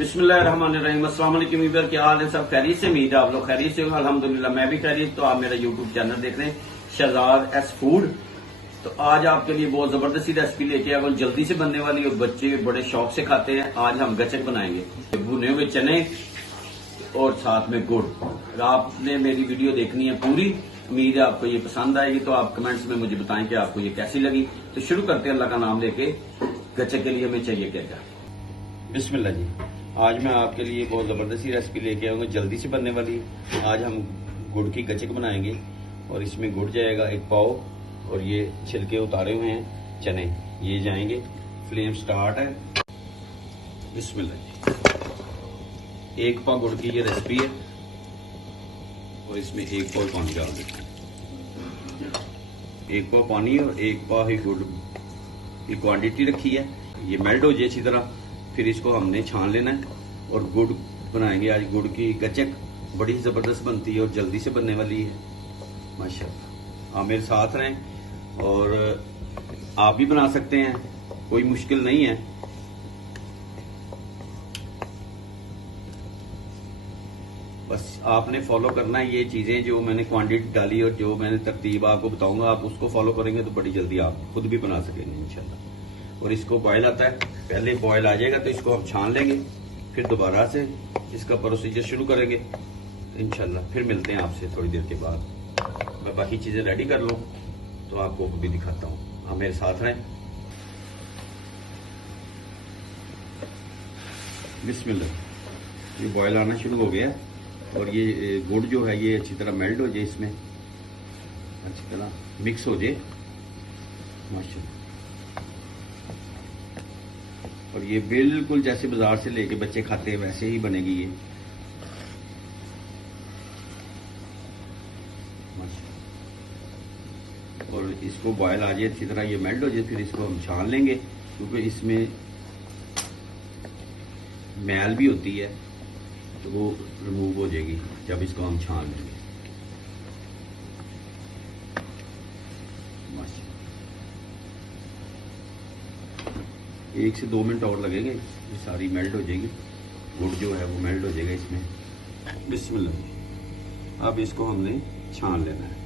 बिस्मिल्लाहिर्रहमानिर्रहीम। अस्सलाम वालेकुम वीवर, क्या हाल है? सब खैरियत से? उम्मीद है आप लोग खैरियत से हो। अल्हम्दुलिल्लाह मैं भी खैरियत। तो आप मेरा यूट्यूब चैनल देख रहे हैं शहजाद एस फूड। तो आज आपके लिए बहुत जबरदस्ती रेसिपी लेके आया, जल्दी से बनने वाली और बच्चे बड़े शौक से खाते हैं। आज हम गचक बनाएंगे, भुने हुए चने और साथ में गुड़। अगर आपने मेरी वीडियो देखनी है पूरी, उम्मीद है आपको ये पसंद आएगी। तो आप कमेंट्स में मुझे बताएं कि आपको ये कैसी लगी। तो शुरू करते हैं अल्लाह का नाम लेके। गचक के लिए हमें चाहिए क्या क्या? बिस्मिल्लाह जी। आज मैं आपके लिए बहुत ज़बरदस्ती रेसिपी लेके आऊँगा, जल्दी से बनने वाली। आज हम गुड़ की गचक बनाएंगे और इसमें गुड़ जाएगा 1 पाव और ये छिलके उतारे हुए हैं चने ये जाएंगे। फ्लेम स्टार्ट है। बिस्मिल्लाह जी। 1 पाव गुड़ की ये रेसिपी है और इसमें 1 पाव पानी डाल देते हैं। 1 पाव पानी और 1 पाव ही गुड़ की क्वांटिटी रखी है। ये मेल्ट हो जाए अच्छी तरह, फिर इसको हमने छान लेना है और गुड़ बनाएंगे। आज गुड़ की गचक बड़ी जबरदस्त बनती है और जल्दी से बनने वाली है माशाल्लाह। आप मेरे साथ रहें और आप भी बना सकते हैं, कोई मुश्किल नहीं है। बस आपने फॉलो करना है ये चीजें जो मैंने क्वांटिटी डाली और जो मैंने तरतीब आपको बताऊंगा, आप उसको फॉलो करेंगे तो बड़ी जल्दी आप खुद भी बना सकेंगे इंशाल्लाह। और इसको बॉयल आता है, पहले बॉयल आ जाएगा तो इसको हम छान लेंगे, फिर दोबारा से इसका प्रोसीजर शुरू करेंगे इंशाल्लाह। फिर मिलते हैं आपसे थोड़ी देर के बाद। मैं बाकी चीजें रेडी कर लूँ तो आपको भी दिखाता हूँ, आप मेरे साथ रहें। बिस्मिल्लाह। ये बॉयल आना शुरू हो गया और ये गुड़ जो है ये अच्छी तरह मेल्ट हो जाए, इसमें अच्छी तरह मिक्स हो जाए माशाल्लाह। और ये बिल्कुल जैसे बाजार से लेके बच्चे खाते हैं वैसे ही बनेगी ये माशाल्लाह। और इसको बॉयल आ जाए अच्छी तरह, ये मेल्ट हो जाए, फिर इसको हम छान लेंगे क्योंकि इसमें मैल भी होती है तो वो रिमूव हो जाएगी जब इसको हम छान लेंगे। 1 से 2 मिनट और लगेंगे, ये सारी मेल्ट हो जाएगी, गुड़ जो है वो मेल्ट हो जाएगा इसमें। बिस्मिल्लाह। अब इसको हमने छान लेना है।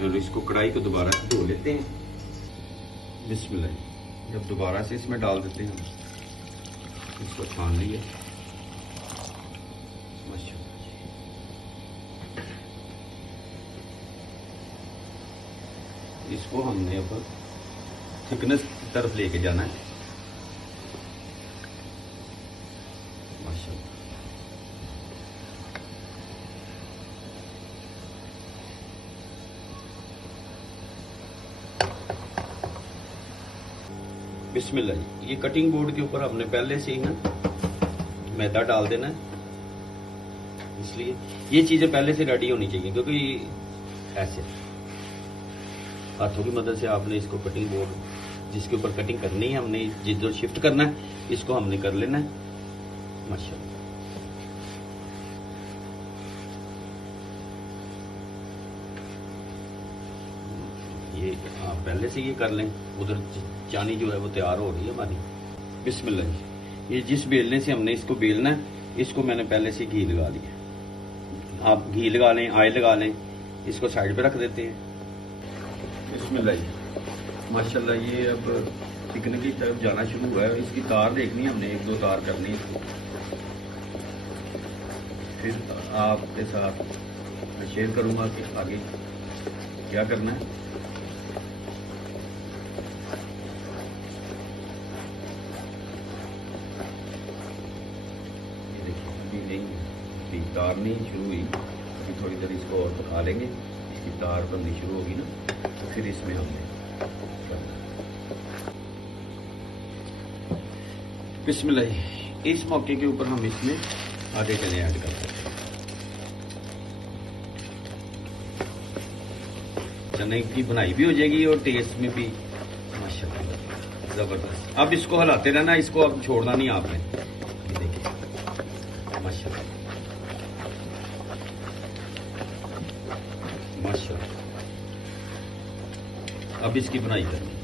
और इसको कढ़ाई को दोबारा से धो लेते हैं। बिस्मिल्लाह। जब दोबारा से इसमें डाल देते हैं, इसको छान लिया इसको हमने अब थिकनेस की तरफ लेके जाना है माशाल्लाह। बिस्मिल्लाह। ये कटिंग बोर्ड के ऊपर हमने पहले से ही ना मैदा डाल देना है, इसलिए ये चीजें पहले से रेडी होनी चाहिए क्योंकि ऐसे हाथों की मदद से आपने इसको कटिंग बोर्ड जिसके ऊपर कटिंग करनी है हमने जिधर शिफ्ट करना है इसको हमने कर लेना है माशाल्लाह। ये आप पहले से ये कर लें। उधर चानी जो है वो तैयार हो रही है हमारी। बिस्मिल्लाह। ये जिस बेलने से हमने इसको बेलना है, इसको मैंने पहले से घी लगा लिया। आप घी लगा लें, ऑयल लगा लें, इसको साइड पे रख देते हैं। बिस्मिल्लाह माशाल्लाह। ये अब चिकन की तरफ जाना शुरू हुआ है। इसकी तार देखनी है हमने, 1-2 तार करनी है। फिर आपके साथ मैं शेयर करूंगा कि आगे क्या करना है। ये देखिए अभी नहीं, तार नहीं शुरू हुई, अभी थोड़ी देर इसको और पका लेंगे। इसकी तार बननी शुरू होगी ना तो फिर इसमें हमने बिस्मिल्लाह। इस मौके के ऊपर हम इसमें आधे चने ऐड कर सकते हैं। चने की बनाई भी हो जाएगी और टेस्ट में भी माशाल्लाह जबरदस्त। अब इसको हिलाते रहना, इसको अब छोड़ना नहीं आपने। देखिए माशाल्लाह माशाल्लाह। अब इसकी बनाई करनी।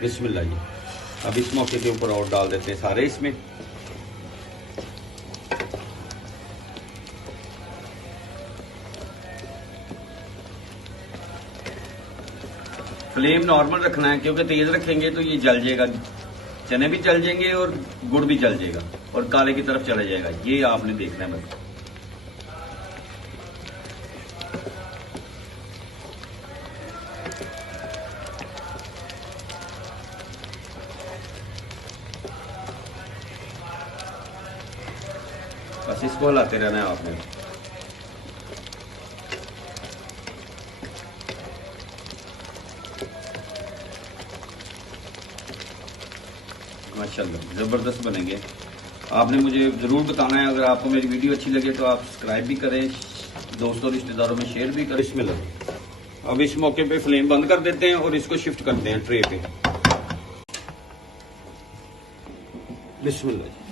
बिस्मिल्लाह जी। अब इस मौके के ऊपर और डाल देते हैं सारे इसमें। फ्लेम नॉर्मल रखना है क्योंकि तेज रखेंगे तो ये जल जाएगा, चने भी जल जाएंगे और गुड़ भी जल जाएगा और काले की तरफ चला जाएगा। ये आपने देखना है बस। बस इसको हिलाते रहना है आपने। माशाल्लाह जबरदस्त बनेंगे। आपने मुझे जरूर बताना है, अगर आपको मेरी वीडियो अच्छी लगे तो आप सब्सक्राइब भी करें, दोस्तों रिश्तेदारों में शेयर भी करें। इसमें लगे। अब इस मौके पे फ्लेम बंद कर देते हैं और इसको शिफ्ट करते हैं ट्रे पे। बिस्मिल्लाह।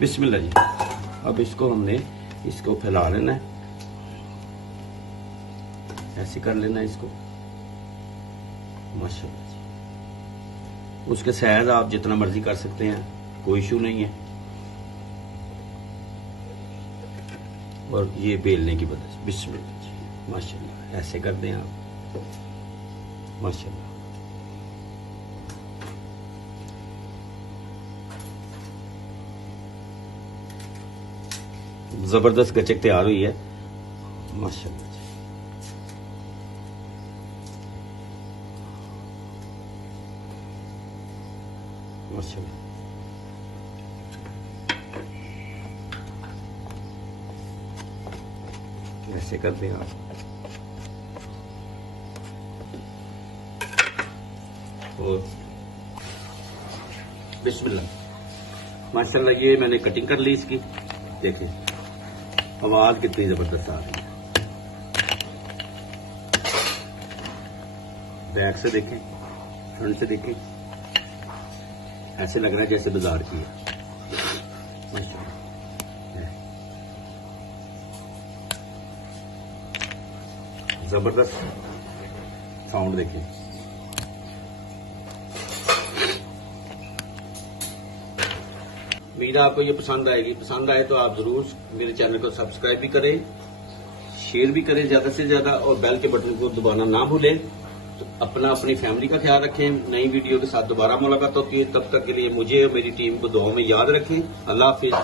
बिस्मिल्लाह जी। अब इसको हमने इसको फैला लेना है, ऐसे कर लेना है इसको। माशाल्लाह जी। उसके साइज आप जितना मर्जी कर सकते हैं, कोई इशू नहीं है। और ये बेलने की वजह से बिस्मिल्लाह जी। माशाल्लाह ऐसे कर दें आप। माशाल्लाह जबरदस्त गचक तैयार हुई है। माशाल्लाह जी। माशाल्लाह। ऐसे कर दें आप। और बिस्मिल्लाह। माशाल्लाह ये मैंने कटिंग कर ली इसकी। देखिए आवाज कितनी जबरदस्त आ रही है। बैक से देखें, फ्रंट से देखें, ऐसे लग रहा है जैसे बाजार की है। जबरदस्त साउंड देखें। उम्मीद है आपको ये पसंद आएगी। पसंद आए तो आप जरूर मेरे चैनल को सब्सक्राइब भी करें, शेयर भी करें ज्यादा से ज्यादा, और बेल के बटन को दबाना ना भूलें। तो अपनी फैमिली का ख्याल रखें। नई वीडियो के साथ दोबारा मुलाकात होती है, तब तक के लिए मुझे और मेरी टीम को दुआ में याद रखें। अल्लाह हाफिज।